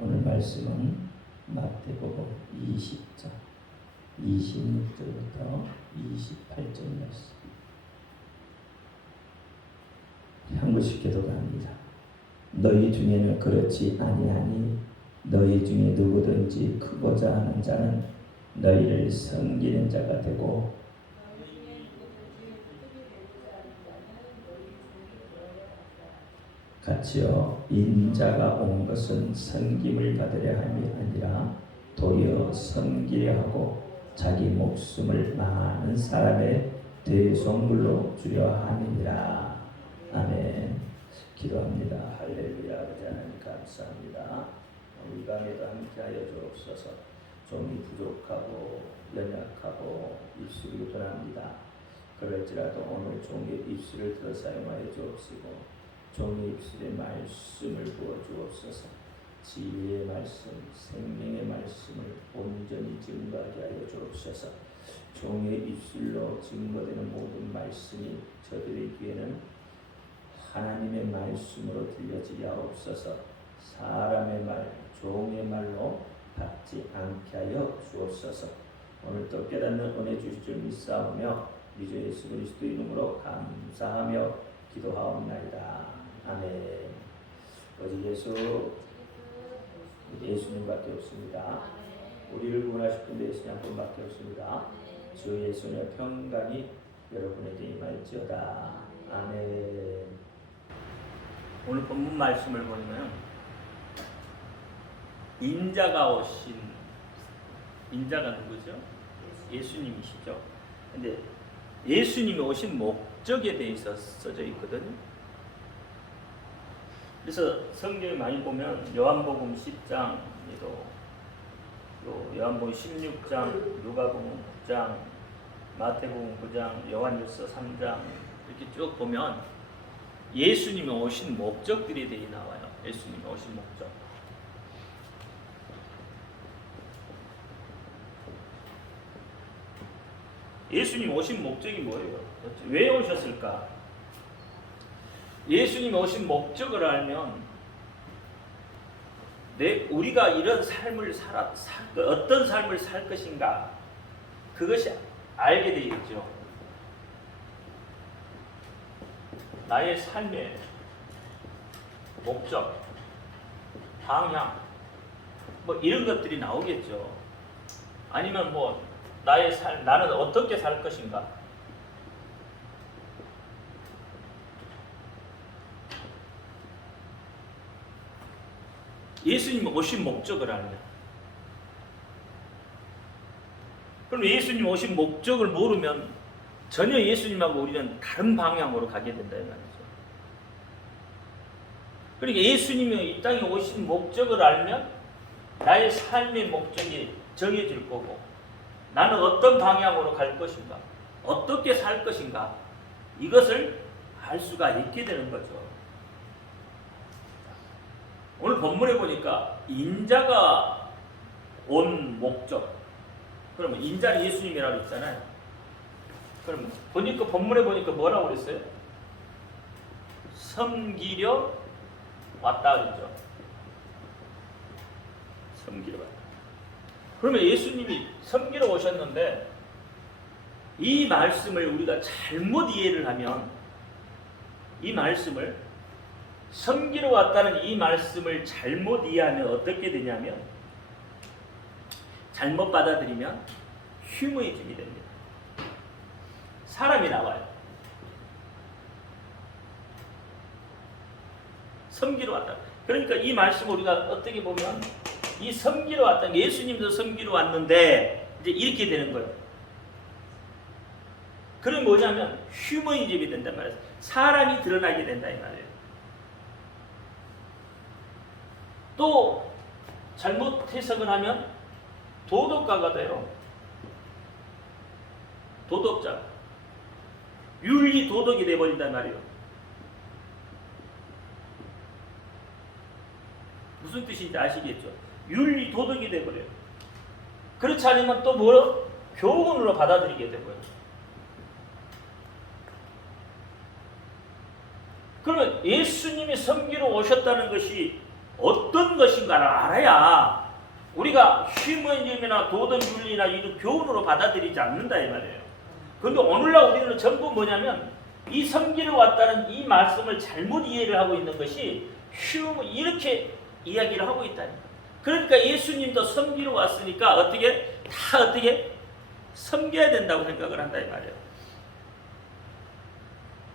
오늘 말씀은 마태복음 20장 26절부터 28절 말씀. 한글씩 기도가 합니다. 너희 중에는 그렇지 아니하니 너희 중에 누구든지 크고자 하는 자는 너희를 섬기는 자가 되고 같이요 인자가 온 것은 섬김을 받으려 함이 아니라 도리어 섬기려 하고 자기 목숨을 많은 사람의 대속물로 주려 함이니라. 아멘. 기도합니다. 할렐루야. 아버지 하나님 감사합니다. 이 밤에도 함께하여 주옵소서. 종이 부족하고 연약하고 입술이 분합니다. 그럴지라도 오늘 종의 입술을 들어 사용하여 주옵시고 종의 입술에 말씀을 부어 주옵소서. 진리의 말씀, 생명의 말씀을 온전히 증거하게 하여 주옵소서. 종의 입술로 증거되는 모든 말씀이 저들의 귀에는 하나님의 말씀으로 들려지게 하옵소서. 사람의 말, 종의 말로 받지 않게 하여 주옵소서. 오늘도 깨닫는 은혜 주실 줄 믿사오며 우리 주 예수 그리스도의 이름으로 감사하며 기도하옵나이다. 아멘. 오직 예수님밖에 없습니다. 우리를 구원하실 분 예수님 한 분밖에 없습니다. 주 예수님의 평강이 여러분에게 임할지어다. 아멘. 오늘 본문 말씀을 보면 인자가 오신, 인자가 누구죠? 예수님이시죠. 근데 예수님이 오신 목적에 대해서 써져 있거든요. 그래서 성경을 많이 보면 요한복음 10장에도 또 요한복음 16장, 누가복음 9장, 마태복음 9장, 요한일서 3장 이렇게 쭉 보면 예수님이 오신 목적들에 대해 나와요. 예수님이 오신 목적. 예수님 오신 목적이 뭐예요? 왜 오셨을까? 예수님 오신 목적을 알면 우리가 이런 삶을 어떤 삶을 살 것인가 그것이 알게 되겠죠. 나의 삶의 목적, 방향 뭐 이런 것들이 나오겠죠. 아니면 뭐 나의 삶, 나는 어떻게 살 것인가. 예수님 오신 목적을 알면, 그럼 예수님 오신 목적을 모르면 전혀 예수님하고 우리는 다른 방향으로 가게 된다 이 말이죠. 그러니까 예수님이 이 땅에 오신 목적을 알면 나의 삶의 목적이 정해질 거고 나는 어떤 방향으로 갈 것인가, 어떻게 살 것인가 이것을 알 수가 있게 되는 거죠. 오늘 본문에 보니까 인자가 온 목적, 그러면 인자는 예수님이라고 했잖아요. 그럼 보니까 본문에 보니까 뭐라고 그랬어요? 섬기려 왔다 그랬죠. 섬기러 왔다. 그러면 예수님이 섬기러 오셨는데 이 말씀을 우리가 잘못 이해를 하면 이 말씀을 섬기러 왔다는 이 말씀을 잘못 이해하면 어떻게 되냐면 잘못 받아들이면 휴머니즘이 됩니다. 사람이 나와요. 섬기러 왔다. 그러니까 이 말씀을 우리가 어떻게 보면 이 섬기러 왔다. 예수님도 섬기러 왔는데 이제 이렇게 되는 거예요. 그럼 뭐냐면 휴머니즘이 된단 말이에요. 사람이 드러나게 된다 이 말이에요. 또 잘못 해석을 하면 도덕가가 돼요. 도덕자. 윤리 도덕이 돼버린단 말이에요. 무슨 뜻인지 아시겠죠? 윤리 도덕이 돼버려요. 그렇지 않으면 또 뭐로? 교훈으로 받아들이게 되고요. 그러면 예수님이 섬기러 오셨다는 것이 어떤 것인가를 알아야 우리가 휴머니즘이나 도덕윤리나 이런 교훈으로 받아들이지 않는다 이 말이에요. 그런데 오늘날 우리는 전부 뭐냐면 이 섬기러 왔다는 이 말씀을 잘못 이해를 하고 있는 것이 이렇게 이야기를 하고 있다니까. 그러니까 예수님도 섬기러 왔으니까 어떻게 섬겨야 된다고 생각을 한다 이 말이에요.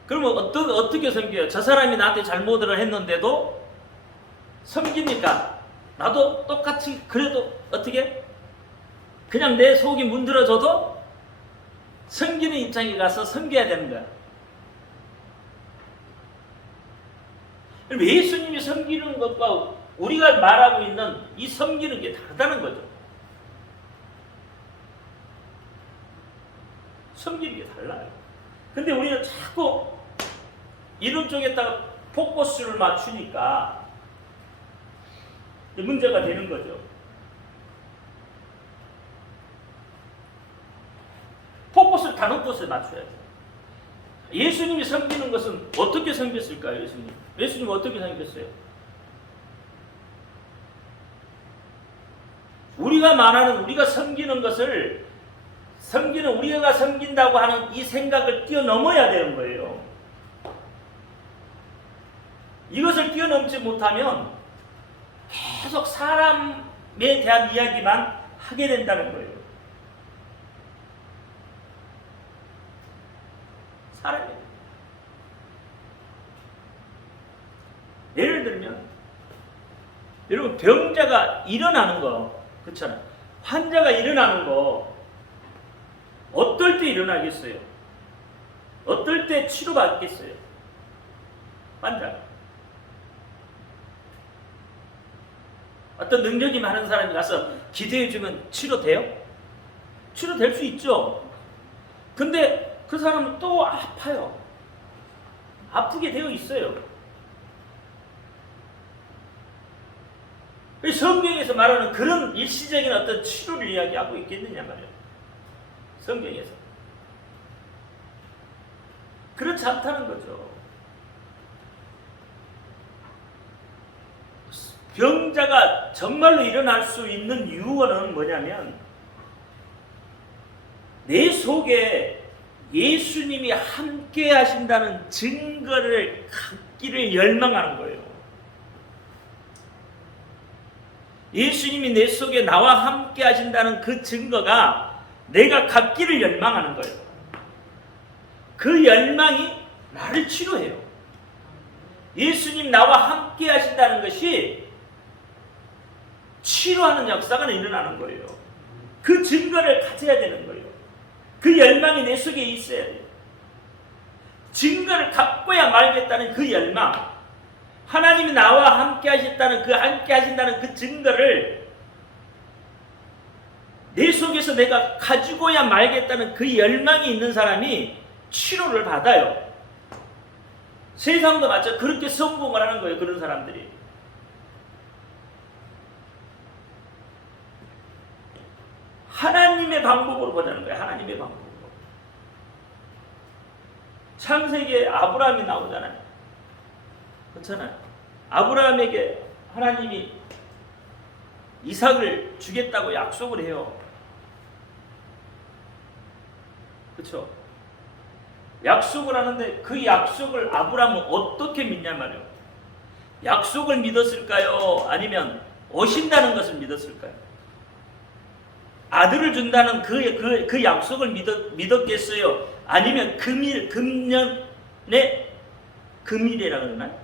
그러면 어떻게 섬겨요? 저 사람이 나한테 잘못을 했는데도 섬깁니까? 나도 똑같이 그래도 어떻게? 그냥 내 속이 문드러져도 섬기는 입장에 가서 섬겨야 되는 거야. 그럼 예수님이 섬기는 것과 우리가 말하고 있는 이 섬기는 게 다르다는 거죠. 섬기는 게 달라요. 근데 우리는 자꾸 이런 쪽에다가 포커스를 맞추니까 문제가 되는 거죠. 포커스를 다른 곳에 맞춰야 돼요. 예수님이 섬기는 것은 어떻게 섬겼을까요? 예수님 어떻게 섬겼어요? 우리가 말하는 우리가 섬기는 것을 우리가 섬긴다고 하는 이 생각을 뛰어넘어야 되는 거예요. 이것을 뛰어넘지 못하면 계속 사람에 대한 이야기만 하게 된다는 거예요. 사람이. 예를 들면 여러분 병자가 일어나는 거 그렇잖아요. 환자가 일어나는 거 어떨 때 일어나겠어요? 어떨 때 치료받겠어요? 환자가. 어떤 능력이 많은 사람이 가서 기도해주면 치료돼요? 치료될 수 있죠. 근데 그 사람은 또 아파요. 아프게 되어 있어요. 성경에서 말하는 그런 일시적인 어떤 치료를 이야기하고 있겠느냐 말이에요. 성경에서. 그렇지 않다는 거죠. 병자가 정말로 일어날 수 있는 이유는 뭐냐면 내 속에 예수님이 함께 하신다는 증거를 갖기를 열망하는 거예요. 예수님이 내 속에 나와 함께 하신다는 그 증거가 내가 갖기를 열망하는 거예요. 그 열망이 나를 치료해요. 예수님 나와 함께 하신다는 것이 치료하는 역사가 일어나는 거예요. 그 증거를 가져야 되는 거예요. 그 열망이 내 속에 있어야 돼요. 증거를 갖고야 말겠다는 그 열망, 하나님이 나와 함께 하신다는 그 증거를 내 속에서 내가 가지고야 말겠다는 그 열망이 있는 사람이 치료를 받아요. 세상도 마찬가지로 그렇게 성공을 하는 거예요. 그런 사람들이. 하나님의 방법으로 보자는 거예요. 하나님의 방법으로. 창세기에 아브라함이 나오잖아요. 그렇잖아요. 아브라함에게 하나님이 이삭을 주겠다고 약속을 해요. 그렇죠? 약속을 하는데 그 약속을 아브라함은 어떻게 믿냐 말이에요. 약속을 믿었을까요? 아니면 오신다는 것을 믿었을까요? 아들을 준다는 그 약속을 믿었겠어요? 아니면 금년에 금일이라고 그러나요?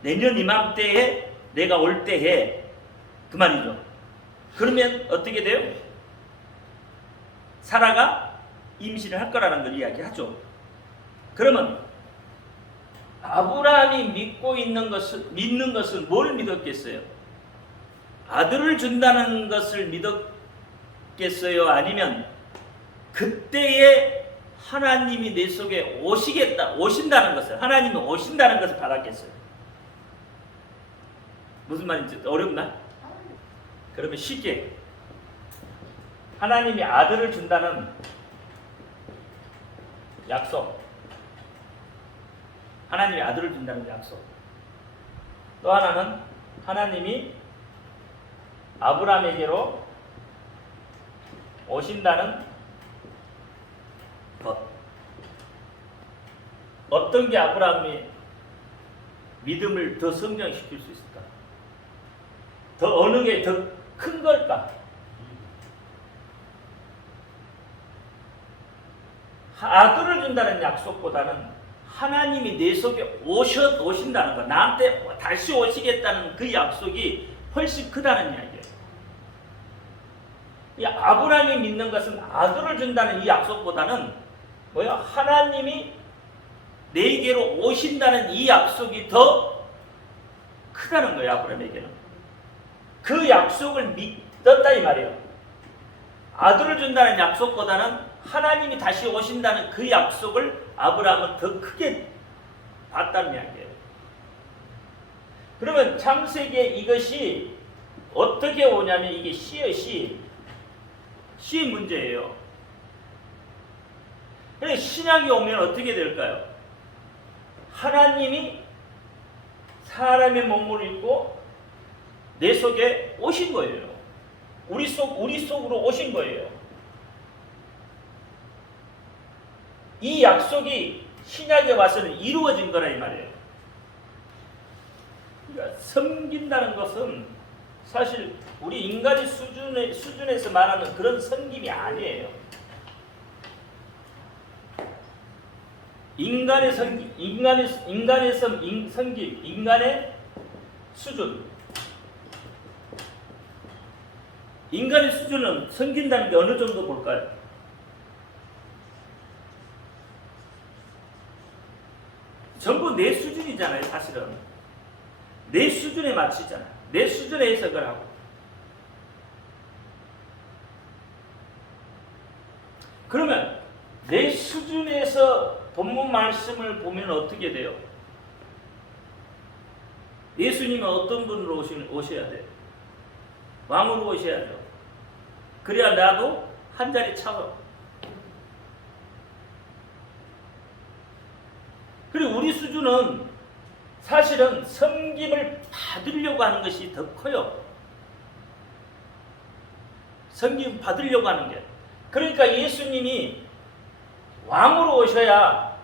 내년 이맘때에 내가 올 때에 그 말이죠. 그러면 어떻게 돼요? 사라가 임신을 할 거라는 걸 이야기하죠. 그러면 아브라함이 믿는 것은 뭘 믿었겠어요? 아들을 준다는 것을 믿었겠어요? 아니면 그때에 하나님이 내 속에 오신다는 것을, 하나님이 오신다는 것을 받았겠어요? 무슨 말인지 어렵나? 그러면 쉽게 하나님이 아들을 준다는 약속, 하나님이 아들을 준다는 약속, 또 하나는 하나님이 아브라함에게로 오신다는 것. 어떤 게 아브라함의 믿음을 더 성장시킬 수 있을까? 더 어느 게 더 큰 걸까? 아들을 준다는 약속보다는 하나님이 내 속에 오신다는 것, 나한테 다시 오시겠다는 그 약속이 훨씬 크다는 이야기예요. 이 아브라함이 믿는 것은 아들을 준다는 이 약속보다는 뭐야? 하나님이 내게로 오신다는 이 약속이 더 크다는 거예요. 아브라함에게는. 그 약속을 믿었다 이 말이에요. 아들을 준다는 약속보다는 하나님이 다시 오신다는 그 약속을 아브라함은 더 크게 봤다는 이야기예요. 그러면 창세기에 이것이 어떻게 오냐면 이게 시의 문제예요. 그래서 신약이 오면 어떻게 될까요? 하나님이 사람의 몸을 입고 내 속에 오신 거예요. 우리 속으로 오신 거예요. 이 약속이 신약에 와서는 이루어진 거라 이 말이에요. 그러니까 섬긴다는 것은 사실 우리 인간의 수준에서 말하는 그런 섬김이 아니에요. 인간의 섬김, 인간의 수준. 인간의 수준은 섬긴다는 게 어느 정도 볼까요? 전부 내 수준이잖아요, 사실은. 내 수준에 맞추잖아요. 내 수준에 해석을 하고. 그러면 내 수준에서 본문 말씀을 보면 어떻게 돼요? 예수님은 어떤 분으로 오셔야 돼요? 왕으로 오셔야죠. 그래야 나도 한 자리 차고. 그리고 우리 수준은 사실은 섬김을 받으려고 하는 것이 더 커요. 섬김 받으려고 하는 게. 그러니까 예수님이 왕으로 오셔야,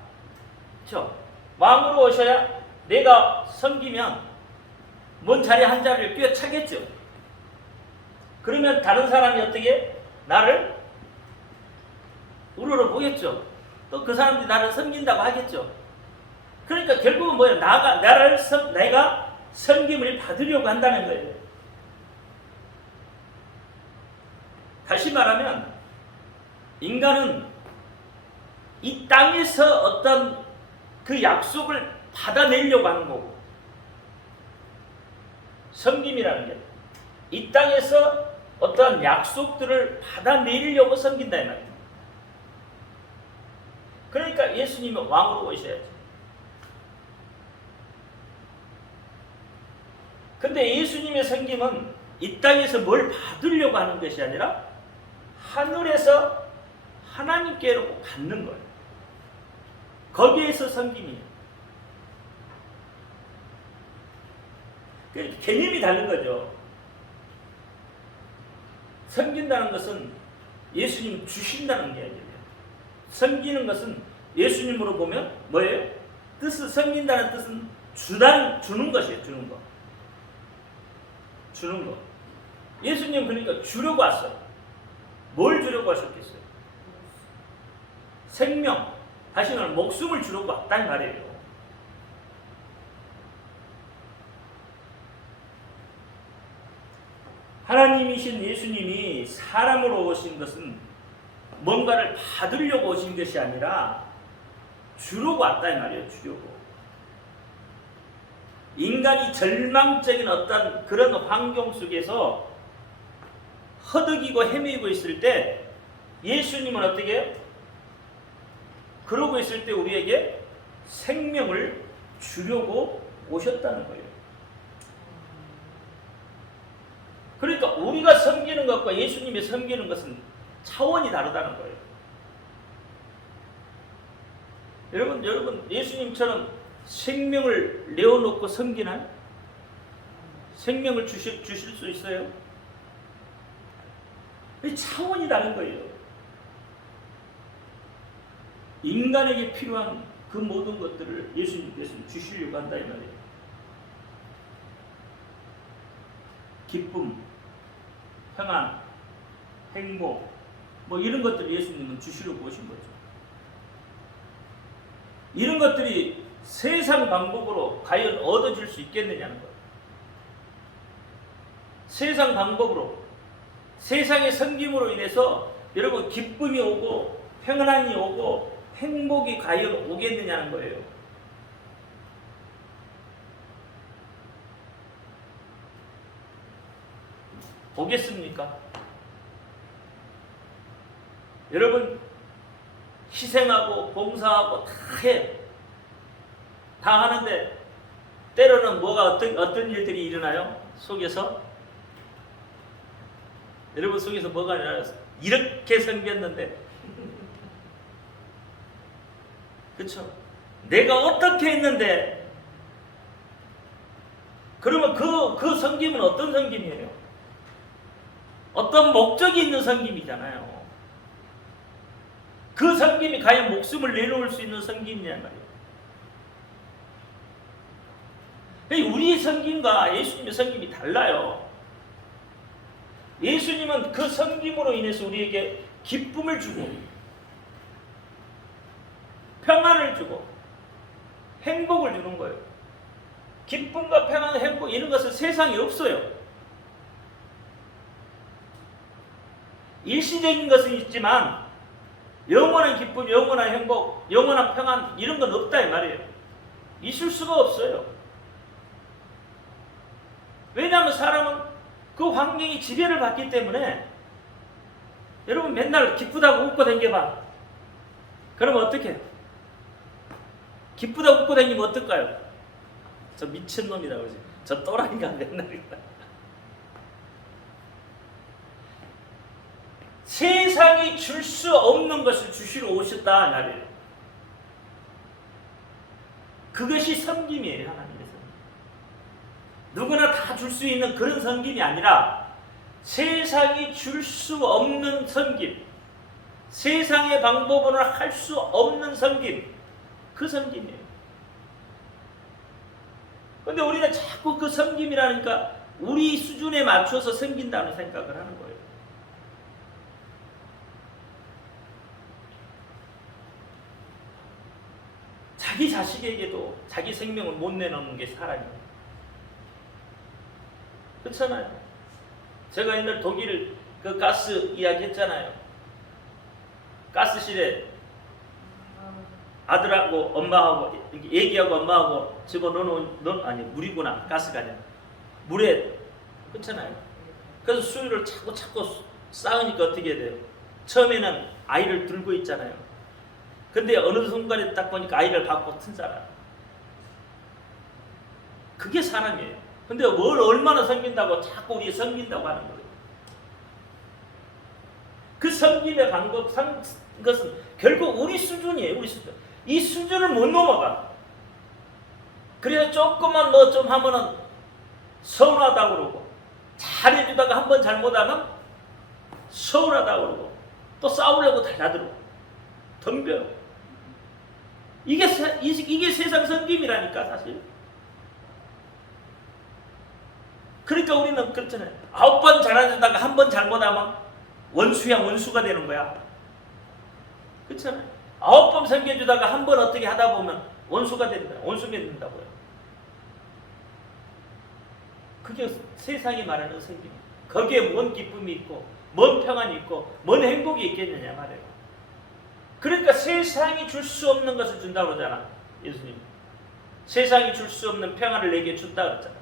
그렇죠? 왕으로 오셔야 내가 섬기면 먼 자리 한 자리를 꿰차겠죠. 그러면 다른 사람이 어떻게 나를 우러러 보겠죠. 또 그 사람들이 나를 섬긴다고 하겠죠. 그러니까 결국은 뭐예요? 내가 섬김을 받으려고 한다는 거예요. 다시 말하면 인간은 이 땅에서 어떤 그 약속을 받아내려고 하는 거고, 섬김이라는 게 이 땅에서 어떠한 약속들을 받아내려고 섬긴다 이 말이에요. 그러니까 예수님은 왕으로 오셔야죠. 근데 예수님의 섬김은 이 땅에서 뭘 받으려고 하는 것이 아니라 하늘에서 하나님께로 받는 거예요. 거기에서 섬김이에요. 개념이 다른 거죠. 섬긴다는 것은 예수님 주신다는 게 아니에요. 섬기는 것은 예수님으로 보면 뭐예요? 섬긴다는 뜻은 주는 것이에요. 주는 거. 주는 거. 예수님 그러니까 주려고 왔어요. 뭘 주려고 하셨겠어요? 생명, 다시 말하면 목숨을 주려고 왔다는 말이에요. 하나님이신 예수님이 사람으로 오신 것은 뭔가를 받으려고 오신 것이 아니라 주려고 왔다 이 말이에요. 주려고. 인간이 절망적인 어떤 그런 환경 속에서 허덕이고 헤매고 있을 때 예수님은 어떻게 해요? 그러고 있을 때 우리에게 생명을 주려고 오셨다는 거예요. 그러니까 우리가 섬기는 것과 예수님이 섬기는 것은 차원이 다르다는 거예요. 여러분 예수님처럼 생명을 내어놓고 섬기나요? 생명을 주실 수 있어요? 이 차원이 다른 거예요. 인간에게 필요한 그 모든 것들을 예수님께서 주시려고 한다 이 말이에요. 기쁨, 평안, 행복, 뭐 이런 것들을 예수님은 주시려고 오신 거죠. 이런 것들이 세상 방법으로 과연 얻어질 수 있겠느냐는 거예요. 세상 방법으로, 세상의 섬김으로 인해서 여러분 기쁨이 오고 평안이 오고 행복이 과연 오겠느냐는 거예요. 오겠습니까? 여러분 희생하고 봉사하고 다 해. 다 하는데 때로는 뭐가 어떤 일들이 일어나요? 속에서 여러분 속에서 뭐가 일어나요? 이렇게 섬겼는데 그렇죠? 내가 어떻게 했는데 그러면 그 섬김은 어떤 섬김이에요? 어떤 목적이 있는 섬김이잖아요. 그 섬김이 과연 목숨을 내놓을 수 있는 섬김이란 말이에요. 우리의 섬김과 예수님의 섬김이 달라요. 예수님은 그 섬김으로 인해서 우리에게 기쁨을 주고 평안을 주고 행복을 주는 거예요. 기쁨과 평안, 행복 이런 것은 세상에 없어요. 일시적인 것은 있지만 영원한 기쁨, 영원한 행복, 영원한 평안 이런 건 없다 이 말이에요. 있을 수가 없어요. 왜냐하면 사람은 그 환경이 지배를 받기 때문에 여러분 맨날 기쁘다고 웃고 다녀봐. 그러면 어떻게 해요? 기쁘다고 웃고 다니면 어떨까요? 저 미친놈이라고 그러지. 저 또라이가 맨날 이다. 세상이 줄 수 없는 것을 주시러 오셨다 말이에요. 그것이 섬김이에요. 하나님의 섬김. 누구나 다 줄 수 있는 그런 섬김이 아니라 세상이 줄 수 없는 섬김, 세상의 방법으로 할 수 없는 섬김, 그 섬김이에요. 그런데 우리는 자꾸 그 섬김이라니까 우리 수준에 맞춰서 섬긴다는 생각을 하는 거예요. 자기 자식에게도 자기 생명을 못 내놓는 게 사람이에요. 그렇잖아요. 제가 옛날 독일 그 가스 이야기 했잖아요. 가스실에 아들하고 엄마하고 애기하고 엄마하고 집어넣어놓은 아니 물이구나. 가스가 아니라 물에 그렇잖아요. 그래서 수유를 자꾸 쌓으니까 어떻게 돼요? 처음에는 아이를 들고 있잖아요. 근데 어느 순간에 딱 보니까 아이를 받고 튼 사람. 그게 사람이에요. 근데 뭘 얼마나 섬긴다고 자꾸 우리 섬긴다고 하는 거예요. 그 섬김의 방법, 것은 결국 우리 수준이에요. 우리 수준. 이 수준을 못 넘어가. 그래서 조금만 뭐 좀 하면은 서운하다고 그러고, 잘해주다가 한 번 잘못하면 서운하다고 그러고, 또 싸우려고 달라들고, 덤벼요. 이게 세상 섬김이라니까, 사실. 그러니까 우리는 그렇잖아요. 9번 잘해주다가 한 번 잘못하면 원수야, 원수가 되는 거야. 그렇잖아요. 9번 섬겨주다가 한 번 어떻게 하다 보면 원수가 된다. 원수가 된다고요. 그게 세상이 말하는 섬김이에요. 거기에 뭔 기쁨이 있고, 뭔 평안이 있고, 뭔 행복이 있겠느냐 말이에요. 그러니까 세상이 줄 수 없는 것을 준다고 그러잖아. 예수님. 세상이 줄 수 없는 평안을 내게 준다 그랬잖아.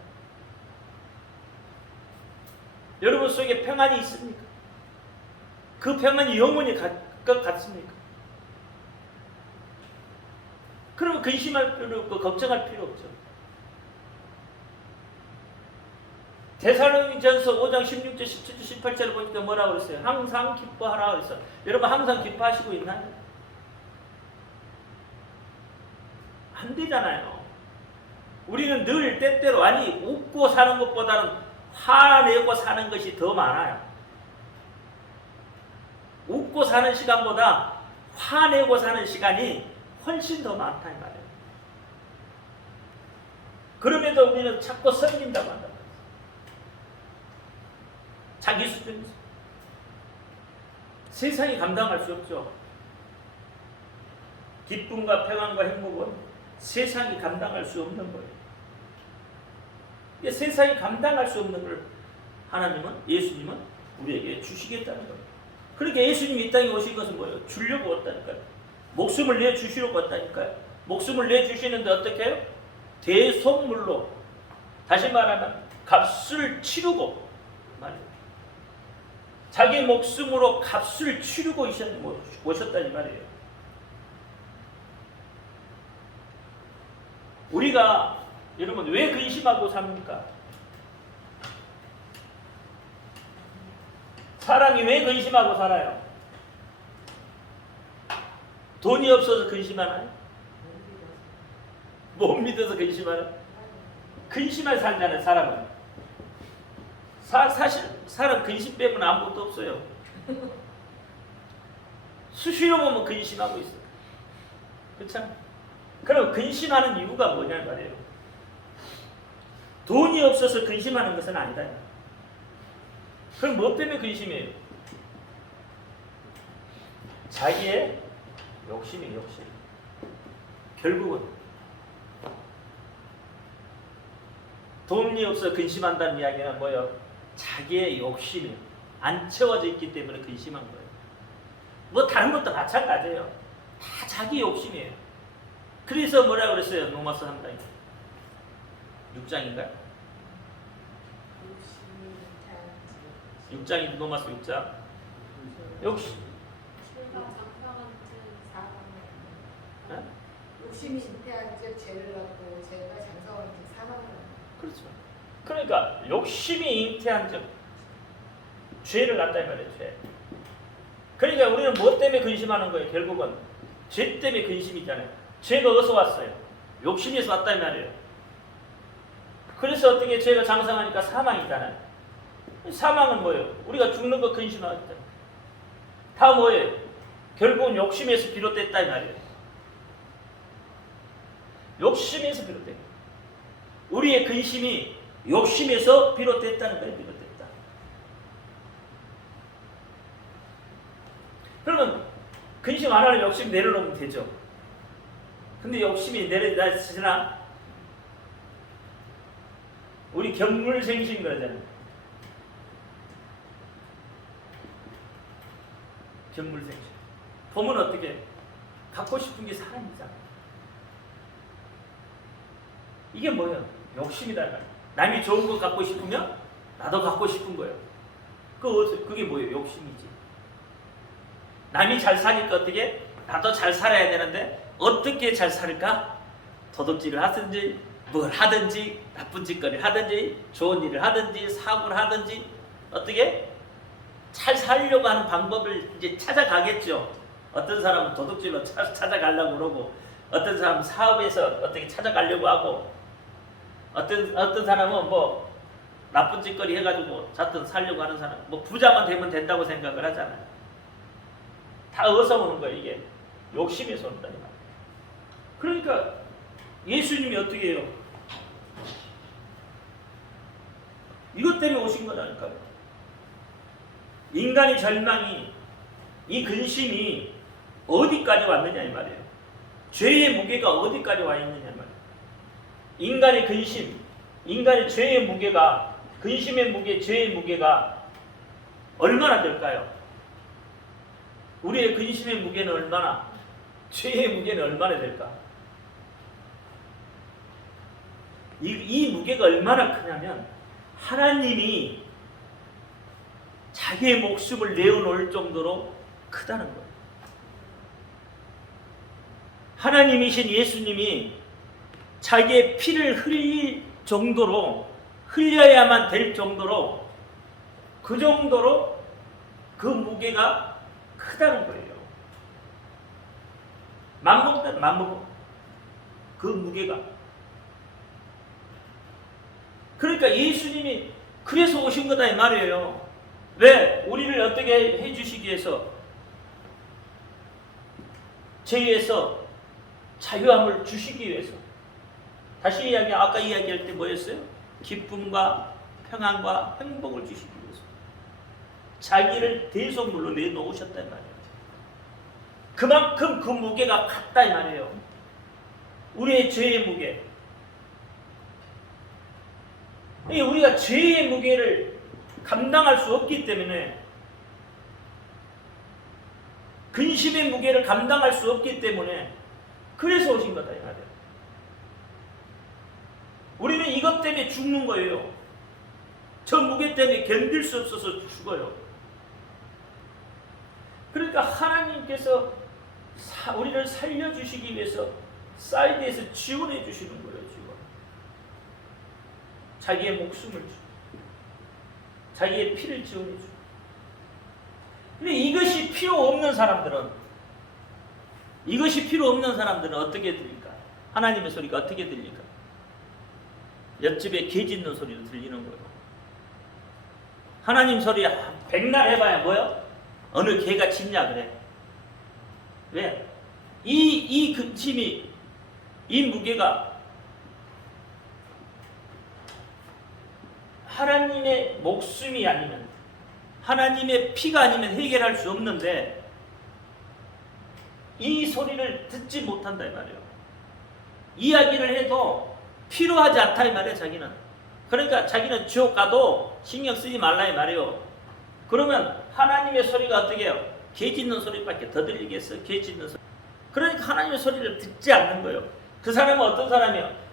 여러분 속에 평안이 있습니까? 그 평안이 영원히 것 같습니까? 그러면 근심할 필요 없고 걱정할 필요 없죠. 데살로니가전서 5장 16절, 17절, 18절을 보니까 뭐라고 그랬어요? 항상 기뻐하라 그랬어요. 여러분 항상 기뻐하시고 있나요? 안 되잖아요. 우리는 늘 때때로 웃고 사는 것보다는 화내고 사는 것이 더 많아요. 웃고 사는 시간보다 화내고 사는 시간이 훨씬 더 많다 이 말이에요. 그럼에도 우리는 자꾸 섬긴다고 한다. 자기 수준에서. 세상이 감당할 수 없죠. 기쁨과 평안과 행복은 세상이 감당할 수 없는 거예요. 세상이 감당할 수 없는 걸 하나님은, 예수님은 우리에게 주시겠다는 거예요. 그러니까 예수님이 이 땅에 오신 것은 뭐예요? 주려고 왔다니까요. 목숨을 내주시려고 왔다니까요. 목숨을 내주시는데 어떻게 해요? 대속물로, 다시 말하면 값을 치르고 말이에요. 자기 목숨으로 값을 치르고 오셨다니 말이에요. 우리가 여러분 왜 근심하고 삽니까? 사람이 왜 근심하고 살아요? 돈이 없어서 근심하나요? 못 믿어서 근심하나요? 근심할 살잖아요. 사람은. 사실 사람 근심 빼면 아무것도 없어요. 수시로 보면 근심하고 있어요. 그렇죠? 그럼 근심하는 이유가 뭐냐는 말이에요. 돈이 없어서 근심하는 것은 아니다. 그럼 뭐 때문에 근심해요? 자기의 욕심이에요. 욕심. 결국은 돈이 없어서 근심한다는 이야기는 뭐예요? 자기의 욕심이 안 채워져 있기 때문에 근심한 거예요. 뭐 다른 것도 마찬가지예요. 다 자기 욕심이에요. 그래서 뭐라고 그랬어요? 로마서 3장 6장인가요? 6장이 로마서 6장. 욕심. 욕심이 잉태한 즉 죄를 낳고 죄가 장성한 즉 사망을 낳는다. 그렇죠. 그러니까 욕심이 잉태한 즉 죄를 낳는다 이 말이에요. 죄. 그러니까 우리는 뭐 때문에 근심하는 거예요? 결국은 죄 때문에 근심이잖아요. 죄가 어디서 왔어요? 욕심에서 왔다 이 말이에요. 그래서 어떻게 죄가 장성하니까 사망이잖아요. 사망은 뭐예요? 우리가 죽는 거 근심하겠다. 다 뭐예요? 결국은 욕심에서 비롯됐다 이 말이에요. 욕심에서 비롯된 거예요. 우리의 근심이 욕심에서 비롯됐다는 거예요. 비롯됐다. 그러면 근심 안 하는 욕심 내려놓으면 되죠. 근데 욕심이 내려지나 우리 견물생심 그러잖아요. 견물생심. 보면 어떻게 갖고 싶은 게 사람이잖아. 이게 뭐예요? 욕심이다. 남이 좋은 거 갖고 싶으면 나도 갖고 싶은 거예요. 그게 뭐예요? 욕심이지. 남이 잘 사니까 어떻게? 나도 잘 살아야 되는데 어떻게 잘 살까? 도둑질을 하든지 뭘 하든지 나쁜 짓거리를 하든지 좋은 일을 하든지 사고를 하든지 어떻게? 잘 살려고 하는 방법을 이제 찾아가겠죠. 어떤 사람은 도둑질로 찾아가려고 그러고 어떤 사람은 사업에서 어떻게 찾아가려고 하고 어떤 사람은 뭐 나쁜 짓거리 해가지고 자꾸 살려고 하는 사람 뭐 부자만 되면 된다고 생각을 하잖아요. 다 어디서 오는 거예요? 이게 욕심에서 온다 이 말이에요. 그러니까 예수님이 어떻게 해요? 이것 때문에 오신 거라니까요. 인간의 절망이 이 근심이 어디까지 왔느냐 이 말이에요. 죄의 무게가 어디까지 와 있느냐 이 말이에요. 인간의 근심, 인간의 죄의 무게가 근심의 무게, 죄의 무게가 얼마나 될까요? 우리의 근심의 무게는 얼마나, 죄의 무게는 얼마나 될까? 이 무게가 얼마나 크냐면 하나님이 자기의 목숨을 내어놓을 정도로 크다는 거예요. 하나님이신 예수님이 자기의 피를 흘릴 정도로 흘려야만 될 정도로 그 정도로 그 무게가 크다는 거예요. 만목다 만목 그 무게가 그러니까 예수님이 그래서 오신 거다 이 말이에요. 왜? 우리를 어떻게 해주시기 위해서, 죄에서 자유함을 주시기 위해서. 다시 이야기, 아까 이야기할 때 뭐였어요? 기쁨과 평안과 행복을 주시기 위해서 자기를 대속물로 내놓으셨단 말이에요. 그만큼 그 무게가 같다 이 말이에요. 우리의 죄의 무게. 우리가 죄의 무게를 감당할 수 없기 때문에, 근심의 무게를 감당할 수 없기 때문에 그래서 오신 거다 이 말이에요. 우리는 이것 때문에 죽는 거예요. 저 무게 때문에 견딜 수 없어서 죽어요. 그러니까 하나님께서 우리를 살려주시기 위해서 사이드에서 지원해 주시는 거예요. 지원. 자기의 목숨을 주고 자기의 피를 지원해 주고. 근데 이것이 필요 없는 사람들은 어떻게 들릴까? 하나님의 소리가 어떻게 들릴까? 옆집에 개 짖는 소리로 들리는 거예요. 하나님 소리 백날 해봐야 뭐요? 어느 개가 짖냐 그래. 왜? 이 근심이, 이 무게가 하나님의 목숨이 아니면, 하나님의 피가 아니면 해결할 수 없는데, 이 소리를 듣지 못한다 이 말이에요. 이야기를 해도 필요하지 않다 이 말이에요. 자기는. 그러니까 자기는 지옥 가도 신경 쓰지 말라 이 말이에요. 그러면 하나님의 소리가 어떻게 해요? 개 짖는 소리밖에 더 들리겠어? 개 짖는 소리. 그러니까 하나님의 소리를 듣지 않는 거예요. 그 사람은 어떤 사람이에요?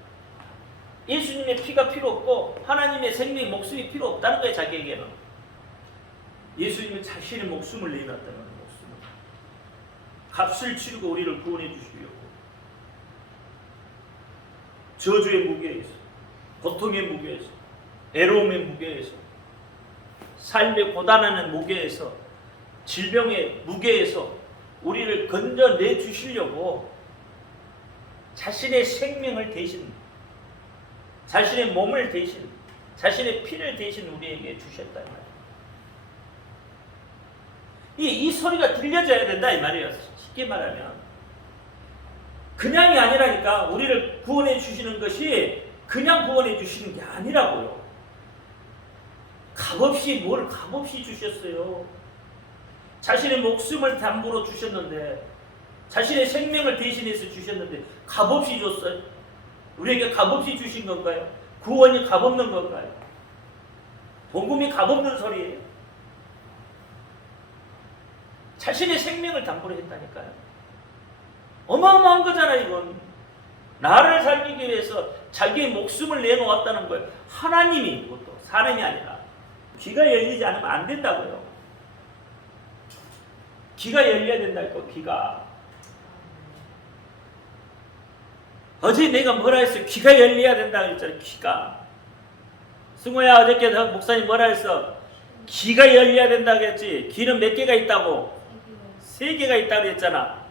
예수님의 피가 필요 없고 하나님의 생명, 목숨이 필요 없다는 거예요. 자기에게는. 예수님은 자신의 목숨을 내놨다는 거예요. 목숨을. 값을 치르고 우리를 구원해 주시려고. 저주의 무게에서, 고통의 무게에서, 애로움의 무게에서, 삶의 고단하는 무게에서, 질병의 무게에서 우리를 건져내 주시려고 자신의 생명을 대신, 자신의 몸을 대신, 자신의 피를 대신 우리에게 주셨다 이 말이에요. 이 소리가 들려져야 된다 이 말이에요. 쉽게 말하면 그냥이 아니라니까. 우리를 구원해 주시는 것이 그냥 구원해 주시는 게 아니라고요. 값없이, 뭘 값없이 주셨어요. 자신의 목숨을 담보로 주셨는데, 자신의 생명을 대신해서 주셨는데 값없이 줬어요? 우리에게 값없이 주신 건가요? 구원이 값없는 건가요? 복음이 값없는 소리예요? 자신의 생명을 담보로 했다니까요. 어마어마한 거잖아요. 이건 나를 살리기 위해서 자기의 목숨을 내놓았다는 거예요. 하나님이, 이것도 사람이 아니라. 귀가 열리지 않으면 안 된다고요. 귀가 열려야 된다니까. 귀가. 어제 내가 뭐라 했어요? 귀가 열려야 된다고 했잖아요. 귀가. 승호야, 어저께 목사님 뭐라 했어? 귀가 열려야 된다고 했지. 귀는 몇 개가 있다고? 3개가 있다고 했잖아.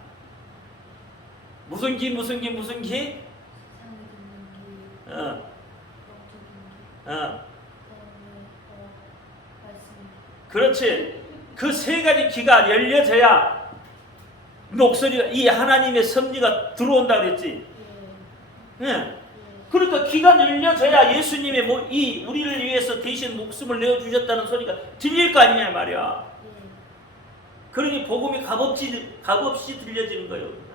무슨 귀, 무슨 귀, 무슨 귀? 그렇지. 그 3가지 귀가 열려져야 목소리가, 이 하나님의 섭리가 들어온다 그랬지. 예. 그러니까 귀가 열려져야 예수님의 이 우리를 위해서 대신 목숨을 내어주셨다는 소리가 들릴 거 아니냐 말이야. 그러니 복음이 값없이 들려지는 거예요.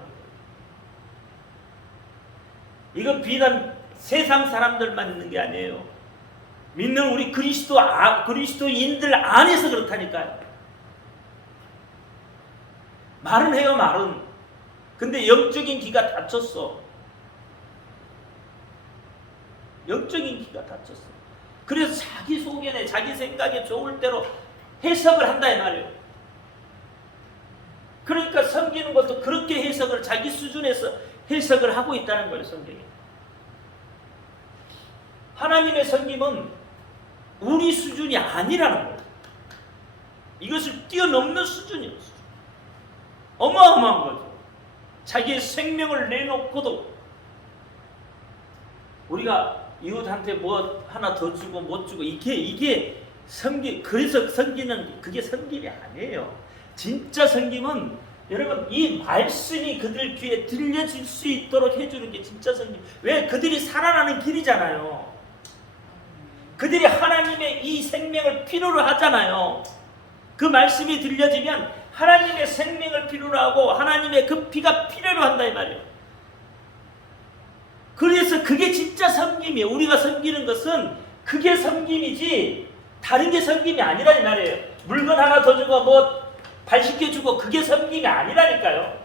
이건 비단 세상 사람들만 있는 게 아니에요. 믿는 우리 그리스도인들 안에서 그렇다니까요. 말은 해요, 말은. 근데 영적인 귀가 닫혔어. 영적인 귀가 닫혔어. 그래서 자기 속에내, 자기 생각에 좋을 대로 해석을 한다 이 말이에요. 그러니까 섬기는 것도 그렇게 해석을, 자기 수준에서 해석을 하고 있다는 거예요. 성경이. 하나님의 섬김은 우리 수준이 아니라는 거예요. 이것을 뛰어넘는 수준이에요. 어마어마한 거죠. 자기의 생명을 내놓고도 우리가 이웃한테 뭐 하나 더 주고 못 주고 이게 섬기 그래서 섬기는 그게 섬김이 아니에요. 진짜 섬김은 여러분 이 말씀이 그들 귀에 들려질 수 있도록 해주는 게 진짜 섬김. 왜? 그들이 살아나는 길이잖아요. 그들이 하나님의 이 생명을 필요로 하잖아요. 그 말씀이 들려지면 하나님의 생명을 필요로 하고 하나님의 그 피가 필요로 한다 이 말이에요. 그래서 그게 진짜 섬김이에요. 우리가 섬기는 것은 그게 섬김이지 다른 게 섬김이 아니라 이 말이에요. 물건 하나 더 주고 뭐 발 씻겨주고 그게 섬김이 아니라니까요.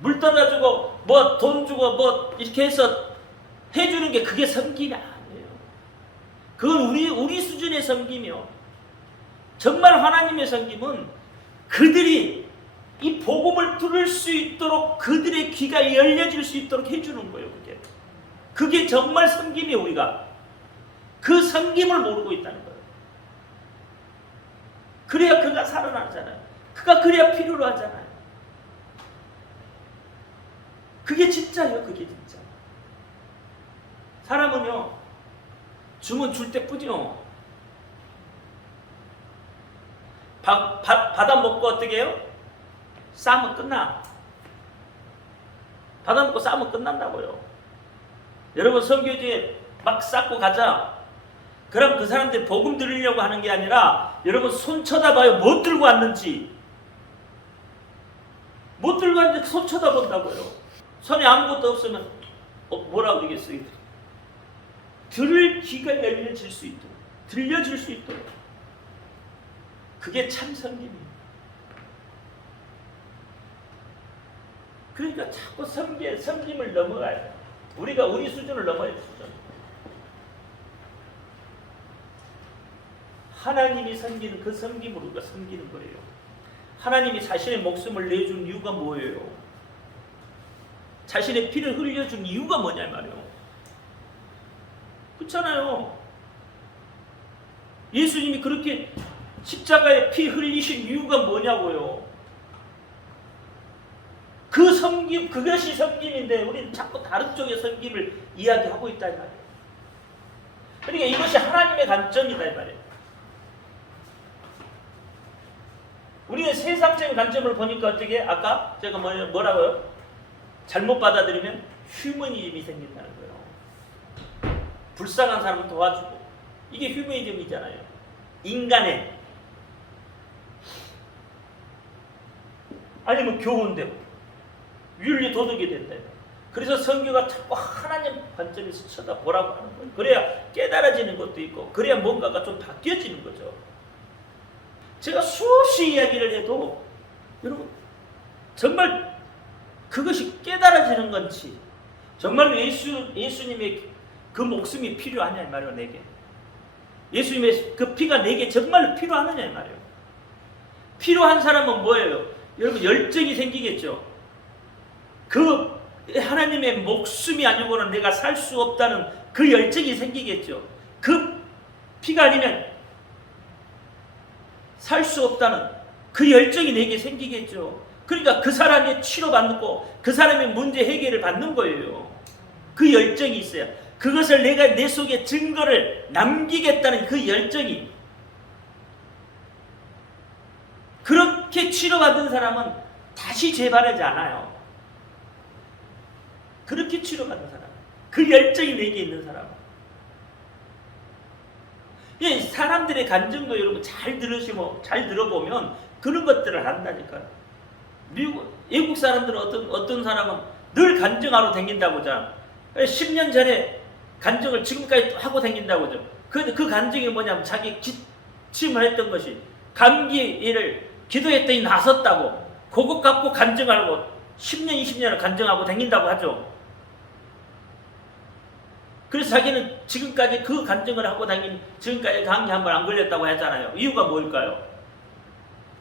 물 떠다 주고 뭐 돈 주고 뭐 이렇게 해서 해주는 게 그게 섬김이 아니에요. 그건 우리 수준의 섬김이요. 정말 하나님의 섬김은 그들이 이 복음을 들을 수 있도록 그들의 귀가 열려질 수 있도록 해주는 거예요. 그게 정말 섬김이에요. 우리가 그 섬김을 모르고 있다는 거예요. 그래야 그가 살아나잖아요. 그가 그래야 필요로 하잖아요. 그게 진짜예요. 그게 진짜. 사람은요 주면 줄 때뿐이요. 받아 먹고 어떻게 해요? 싸면 끝나. 받아 먹고 싸면 끝난다고요. 여러분 선교지에 막 쌓고 가자. 그럼 그 사람들이 복음 들으려고 하는 게 아니라 여러분 손 쳐다봐요. 뭐 들고 왔는지. 뭐 들고 왔는지 손 쳐다본다고요. 손에 아무것도 없으면 뭐라고 그러겠어요? 들을 귀가 열려질 수 있도록 들려줄 수 있도록 그게 참 섬김이에요. 그러니까 자꾸 섬김을 넘어가야 돼요. 우리가 우리 수준을 넘어야 돼요. 수준. 하나님이 섬기는 그 섬김으로 우리가 섬기는 거예요. 하나님이 자신의 목숨을 내준 이유가 뭐예요? 자신의 피를 흘려준 이유가 뭐냐 말이에요. 그렇잖아요. 예수님이 그렇게 십자가에 피 흘리신 이유가 뭐냐고요. 그 섬김, 그것이 섬김인데 우리는 자꾸 다른 쪽의 섬김을 이야기하고 있다 이 말이에요. 그러니까 이것이 하나님의 관점이다 이 말이에요. 우리는 세상적인 관점을 보니까 어떻게 아까 제가 뭐라고요? 잘못 받아들이면 휴머니즘이 생긴다는 거예요. 불쌍한 사람을 도와주고 이게 휴머니즘이잖아요. 인간의 아니면 교훈되고 윤리 도덕이 된다. 그래서 성경가 자꾸 하나님 관점에서 쳐다보라고 하는 거예요. 그래야 깨달아지는 것도 있고 그래야 뭔가가 좀 바뀌어지는 거죠. 제가 수없이 이야기를 해도 여러분 정말 그것이 깨달아지는 건지 정말 예수님의 그 목숨이 필요하냐 이 말이에요. 내게 예수님의 그 피가 내게 정말 필요하느냐 이 말이에요. 필요한 사람은 뭐예요? 여러분 열정이 생기겠죠. 그 하나님의 목숨이 아니고는 내가 살 수 없다는 그 열정이 생기겠죠. 그 피가 아니면 살 수 없다는 그 열정이 내게 생기겠죠. 그러니까 그 사람이 치료받고 그 사람의 문제 해결을 받는 거예요. 그 열정이 있어야 그것을 내가 내 속에 증거를 남기겠다는 그 열정이 그렇게 치료받은 사람은 다시 재발하지 않아요. 그렇게 치료받은 사람 그 열정이 내게 있는 사람 사람들의 감정도 여러분 잘 들어보면 그런 것들을 한다니까요. 외국 사람들은 어떤 사람은 늘 간증하러 다닌다고 하잖아. 10년 전에 간증을 지금까지 하고 다닌다고 하죠. 그 간증이 뭐냐면 자기 기침을 했던 것이 감기를 기도했더니 나섰다고 그것 갖고 간증하고 10년 20년을 간증하고 다닌다고 하죠. 그래서 자기는 지금까지 그 간증을 하고 다닌 지금까지 감기 한 번 안 걸렸다고 하잖아요. 이유가 뭘까요?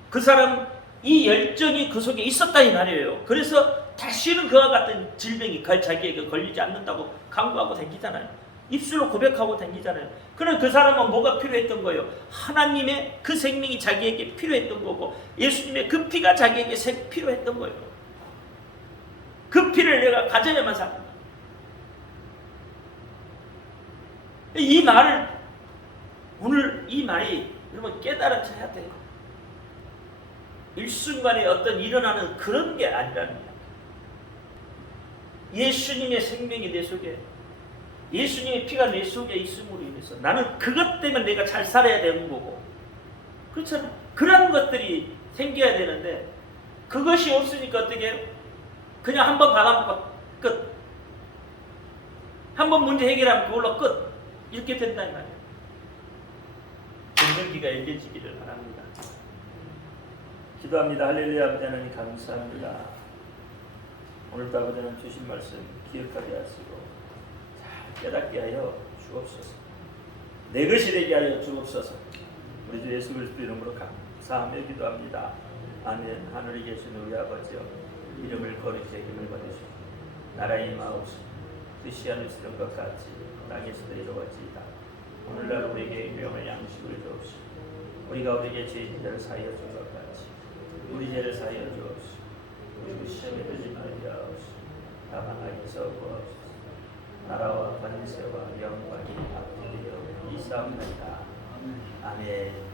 그 사람 이 열정이 그 속에 있었다 이 말이에요. 그래서 다시는 그와 같은 질병이 자기에게 걸리지 않는다고 강구하고 다니잖아요. 입술로 고백하고 다니잖아요. 그럼 그 사람은 뭐가 필요했던 거예요? 하나님의 그 생명이 자기에게 필요했던 거고 예수님의 그 피가 자기에게 필요했던 거예요. 그 피를 내가 가져야만 삽니다. 이 말을 오늘 이 말이 여러분 깨달아져야 돼요. 일순간에 어떤 일어나는 그런 게 아니라는 거예요. 예수님의 생명이 내 속에, 예수님의 피가 내 속에 있음으로 인해서 나는 그것 때문에 내가 잘 살아야 되는 거고, 그렇잖아. 그런 것들이 생겨야 되는데 그것이 없으니까 어떻게 그냥 한번 받아먹고 끝. 한번 문제 해결하면 그걸로 끝. 이렇게 된다는 말이에요. 전전기가 열려지기를 바랍니다. 기도합니다. 할렐루야. 아버지 하나님 감사합니다. 오늘도 아버지 하나님 주신 말씀 기억하게 하시고 잘 깨닫게 하여 주옵소서. 내 것이 되게 하여 주옵소서. 우리 주 예수 그리스도 이름으로 감사하며 기도합니다. 아멘. 하늘에 계신 우리 아버지여, 이름을 거룩히 힘을 받으시고 나라의 임하옵소서. 뜻이 하늘에서 이룬 것 같이 땅에서도 이루어지이다. 오늘날 우리에게 일용할 양식을 주옵시고 우리가 우리에게 죄인들을 사하여 준 것 같이 우리 죄를 사하여 주옵시고 우리를 시험에 들지 말게 하옵시고 다만 악에서 구하옵소서. 나라와 권세와 영광이 앞으로 이사옵나이다. 아멘.